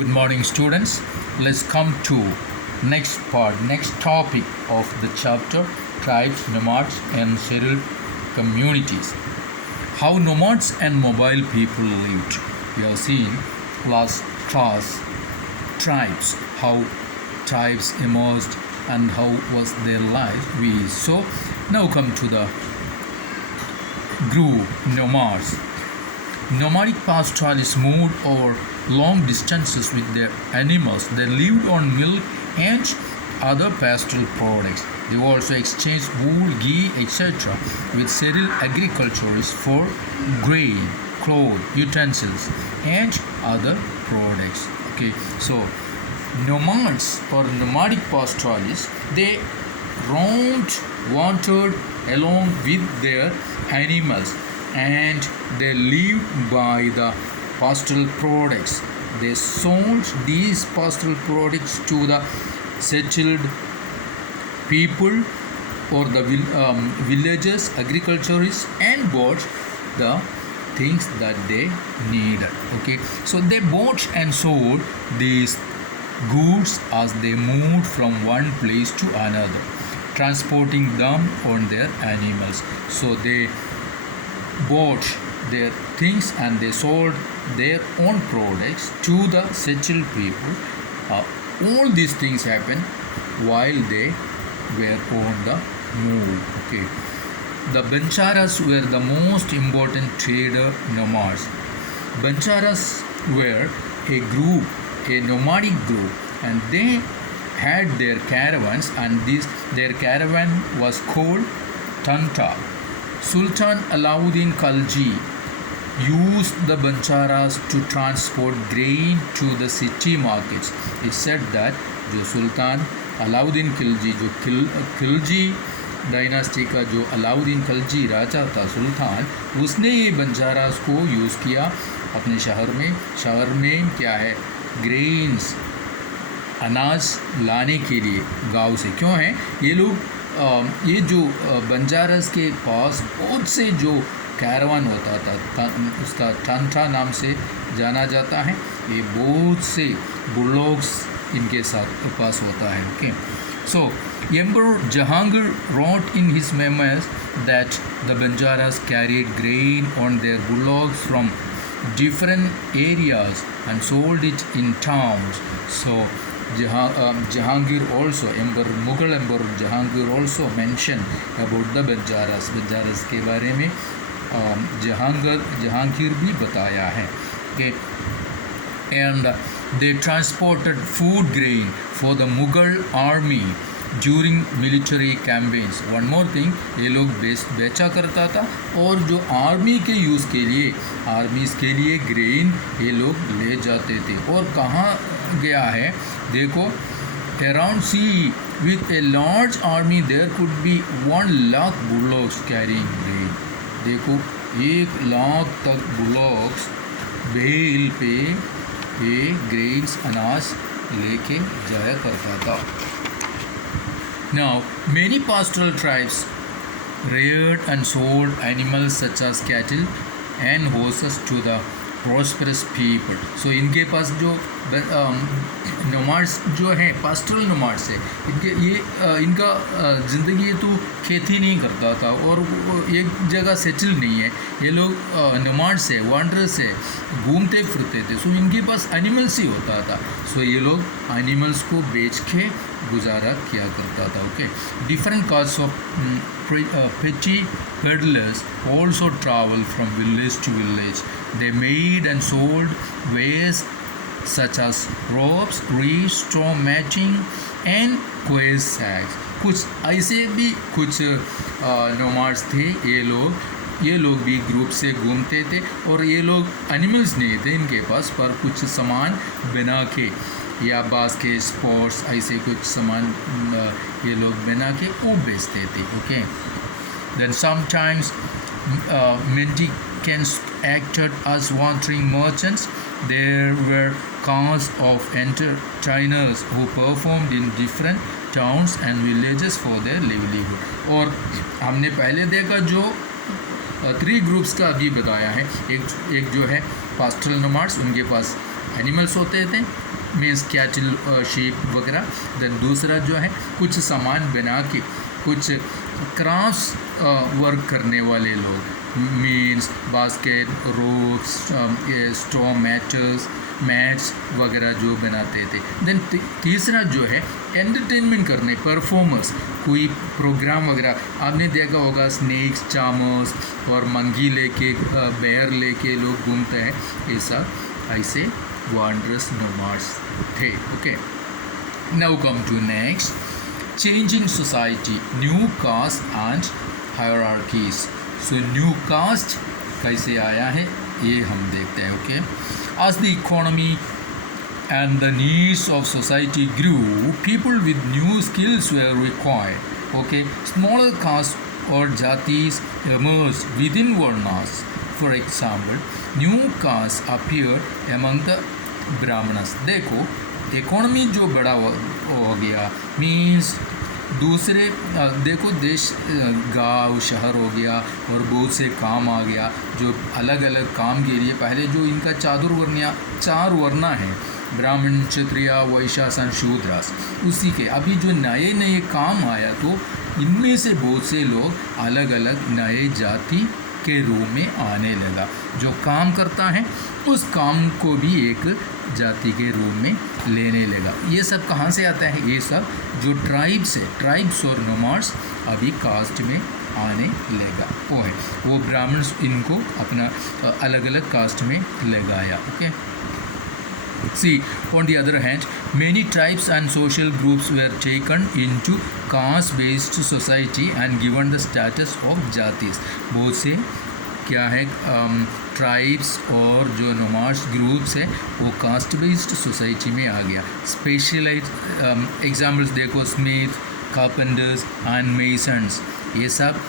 Good morning, students. Let's come to next topic of the chapter: tribes, nomads, and settled communities. How nomads and mobile people lived. We have seen last class tribes, how tribes emerged and how was their life. We saw. Now come to the group nomads. Nomadic pastoralists moved over long distances with their animals. They lived on milk and other pastoral products. They also exchanged wool, ghee, etc. with settled agriculturists for grain, clothes, utensils, and other products. Okay, so nomads or nomadic pastoralists, they roamed, wandered along with their animals, and they lived by the pastoral products. They sold these pastoral products to the settled people or the villagers, agriculturists, and bought the things that they needed. Okay, so they bought and sold these goods as they moved from one place to another, transporting them on their animals. So they bought their things and they sold their own products to the settled people. All these things happened while they were on the move. Okay, the Bancharas were the most important trader nomads. Bancharas were a nomadic group, and they had their caravans, and their caravan was called Tanta. Sultan Alauddin Khalji used the Bancharas to transport grain to the city markets. It said that जो सुल्तान अलाउद्दीन खिलजी, जो Khilji dynasty का जो अलाउद्दीन खिलजी राजा था, सुल्तान, उसने ये बंजारास को use किया अपने शहर में क्या है, ग्रेन्स, अनाज लाने के लिए गांव से। क्यों है ये लोग, ये जो बंजारस के पास बहुत से जो कैरवान होता था, उसका टंटा नाम से जाना जाता है, ये बहुत से बुलोग्स इनके पास होता है। Okay, so Emperor Jahangir wrote in his memoirs that the Banjaras carried grain on their bullocks from different areas and sold it in towns. So Jahangir also, Mughal Emperor Jahangir also mentioned about the Banjaras. Banjaras के बारे में जहांगीर भी बताया है। Okay, and they transported food grain for the Mughal army during military campaigns. One more thing, ये लोग बेचा करता था, और जो आर्मी के यूज़ के लिए, आर्मीज़ के लिए ग्रेन ये लोग ले जाते थे। और कहाँ गया है देखो, around sea with a large army there could be 1 lakh bullocks carrying grain. देखो 1 लाख तक बुलॉक्स बेल पे ये ग्रेन्स, अनाज लेके जाया करता था। Now, many pastoral tribes reared and sold animals such as cattle and horses to the prosperous people. So इनके पास जो नोमाड्स जो हैं, पास्टरल नोमाड्स है, इनका ज़िंदगी तो खेती नहीं करता था और एक जगह सेटल नहीं है। ये लोग नोमाड्स है, वांडरर्स है, घूमते फिरते थे। सो इनके पास एनिमल्स ही होता था। सो ये लोग एनिमल्स को बेच के गुजारा किया करता था। Okay, different caste of petty peddlers also travel from village to village. They made and sold wares such as ropes, reeds, straw matting and quail sacks. कुछ ऐसे भी कुछ नोमाड्स थे। ये लोग भी ग्रुप से घूमते थे, और ये लोग एनिमल्स नहीं थे इनके पास, पर कुछ सामान बना के या बांस के स्पोर्ट्स ऐसे कुछ सामान ये लोग बना के वो बेचते थे। Okay, then sometimes mendicants acted as wandering merchants. There were castes of entertainers who performed in different towns and villages for their livelihood. और हमने पहले देखा जो 3 ग्रुप्स का अभी बताया है। एक जो है पास्टरल नोमाड्स, उनके पास एनिमल्स होते थे, मीन्स कैटल, शीप वगैरह। देन दूसरा जो है कुछ सामान बना के कुछ क्राफ्ट वर्क करने वाले लोग, means basket, ropes, straw mats वगैरह जो बनाते थे। देन तीसरा जो है एंटरटेनमेंट करने, परफॉर्मर्स, कोई प्रोग्राम वगैरह। आपने देखा होगा स्नेक्स, चामर्स और मंकी लेके, बेयर लेके लोग घूमते हैं, ये सब ऐसे वंडरस नोमाड्स थे। Okay, now come to next, changing society, new caste and hierarchies. So new caste कैसे आया है ये हम देखते हैं. Okay, as the economy and the needs of society grew, people with new skills were required. Okay, smaller castes or jatis emerged within varnas. For example, new castes appeared among the brahmanas. देखो economy जो बड़ा हो गया, means दूसरे देखो देश, गांव शहर हो गया और बहुत से काम आ गया जो अलग अलग काम के लिए। पहले जो इनका चार वर्णा है, ब्राह्मण, क्षत्रिय, वैश्य, शूद्रास, उसी के अभी जो नए नए काम आया तो इनमें से बहुत से लोग अलग अलग नए जाति के रूप में आने लगा। जो काम करता है उस काम को भी एक जाति के रूप में लेने लगा। ये सब कहाँ से आता है? ये सब जो ट्राइब्स है, ट्राइब्स और नोमाड्स अभी कास्ट में आने लगा वो है, वो ब्राह्मण्स इनको अपना अलग अलग कास्ट में लगाया. Okay, see, on the other hand, many tribes and social groups were taken into caste-based society and given the status of jatis. बहुत से क्या है ट्राइब्स और जो नोमाड्स ग्रुप्स है वो कास्ट बेस्ड सोसाइटी में आ गया. स्पेशलाइज एग्जाम्पल्स देखो, स्मिथ, कारपेंटर्स एंड मेसन्स, ये सब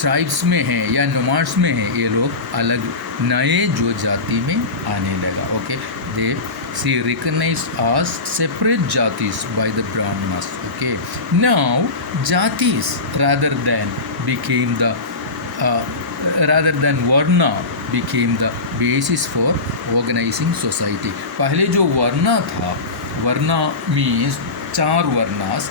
ट्राइब्स में हैं या नोमाड्स में हैं. ये लोग अलग नए जो जाति में आने लगा. Okay, they C recognized as separate jatis by the brahmanas. Okay, now jatis rather than varna became the basis for organizing society. पहले जो वर्ना था, वर्ना मीन्स चार वर्नास,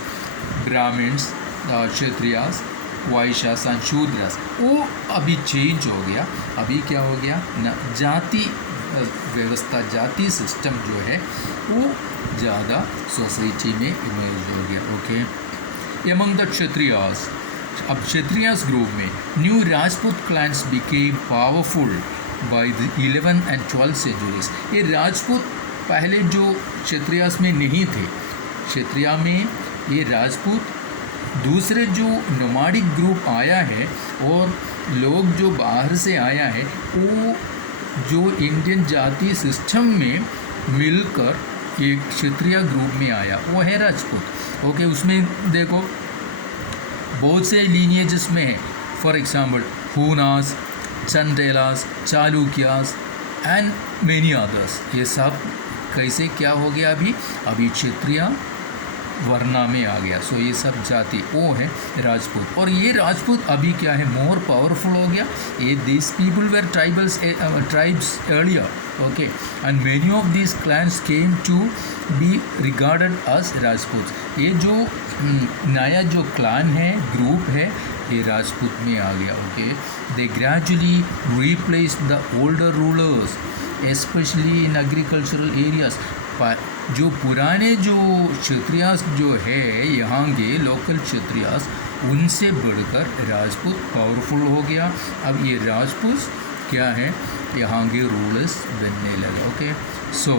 ब्राह्मण्स, क्षत्रियास, वैश्यास एंड शूद्रास, वो अभी चेंज हो गया. अभी क्या हो गया ना, जाति व्यवस्था, जाति सिस्टम जो है वो ज़्यादा सोसाइटी में इमर्ज हो गया. ओके, एमंग द क्षत्रियास, अब क्षत्रियास ग्रुप में new Rajput clans became powerful by the 11th and 12th centuries. ये राजपूत पहले जो क्षत्रियास में नहीं थे, क्षत्रिया में ये राजपूत, दूसरे जो नोमाडिक ग्रुप आया है और लोग जो बाहर से आया है वो जो इंडियन जाति सिस्टम में मिलकर एक क्षत्रिय ग्रुप में आया, वो है राजपूत. ओके, उसमें देखो बहुत से लीनिएजेस में है. For example Hunas, Chandelas, Chalukyas and many others. ये सब कैसे क्या हो गया, अभी क्षत्रिय वर्णा में आ गया. सो ये सब जाति वो है राजपूत. और ये राजपूत अभी क्या है, मोर पावरफुल हो गया. ये this people were tribes earlier. Okay, and many of this clans came to be regarded as Rajput. ये जो नया जो क्लान है, ग्रुप है, ये राजपूत में आ गया. Okay, they gradually replaced the older rulers especially in agricultural areas. जो पुराने जो क्षत्रियास जो है यहाँ के लोकल क्षत्रियास, उनसे बढ़कर राजपूत पावरफुल हो गया. अब ये राजपूत क्या है, यहाँ के रूलर्स बनने लगे. Okay, so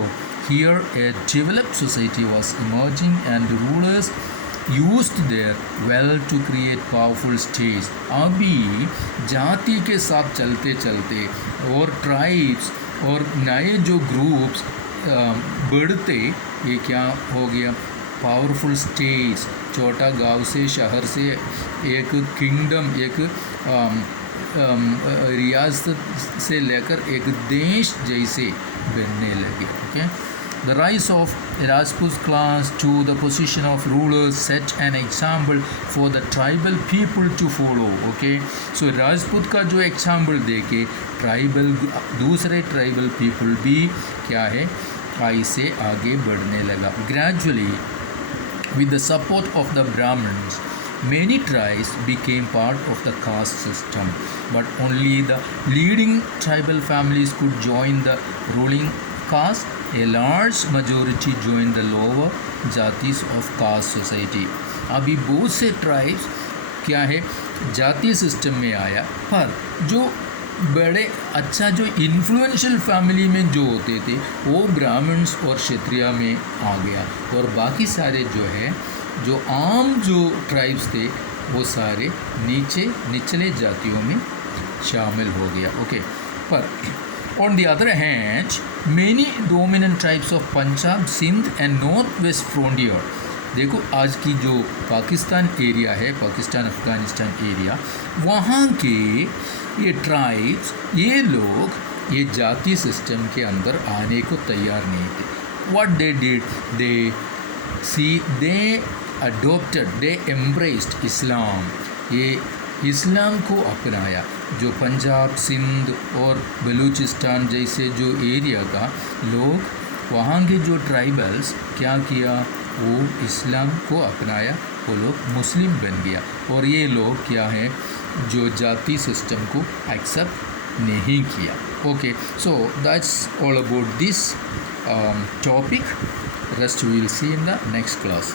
here a developed society was emerging and the rulers used their wealth to create powerful states. अभी जाति के साथ चलते चलते और ट्राइब्स और नए जो ग्रुप्स बढ़ते, ये क्या हो गया, पावरफुल स्टेट्स, छोटा गांव से शहर से एक किंगडम, एक रियासत से लेकर एक देश जैसे बनने लगे. Okay, the rise of Rajput class to the position of rulers set an example for the tribal people to follow. Okay, so Rajput का जो एग्जाम्पल देके दूसरे ट्राइबल पीपल भी क्या है, ऐसे आगे बढ़ने लगा. Gradually, with the support of the Brahmins, many tribes became part of the caste system, but only the leading tribal families could join the ruling caste. A large majority joined the lower जातिस of caste society. अभी बहुत से tribes क्या है जाति system में आया, पर जो बड़े अच्छा जो इन्फ्लुएंशियल फैमिली में जो होते थे वो ब्राह्मण्स और क्षत्रिय में आ गया, और बाकी सारे जो है जो आम जो ट्राइब्स थे वो सारे निचले जातियों में शामिल हो गया. ओके, पर on the other hand many dominant tribes of Punjab, Sindh and north west frontier, देखो आज की जो पाकिस्तान एरिया है, पाकिस्तान अफ़गानिस्तान एरिया, वहाँ के ये ट्राइब्स, ये लोग ये जाति सिस्टम के अंदर आने को तैयार नहीं थे. What they did, they adopted, they embraced Islam, ये इस्लाम को अपनाया. जो पंजाब, सिंध और बलूचिस्तान जैसे जो एरिया का लोग, वहाँ के जो ट्राइबल्स क्या किया, वो इस्लाम को अपनाया, वो लोग मुस्लिम बन गया, और ये लोग क्या है जो जाति सिस्टम को एक्सेप्ट नहीं किया. Okay, so that's all about this topic. Rest we will see in the next class.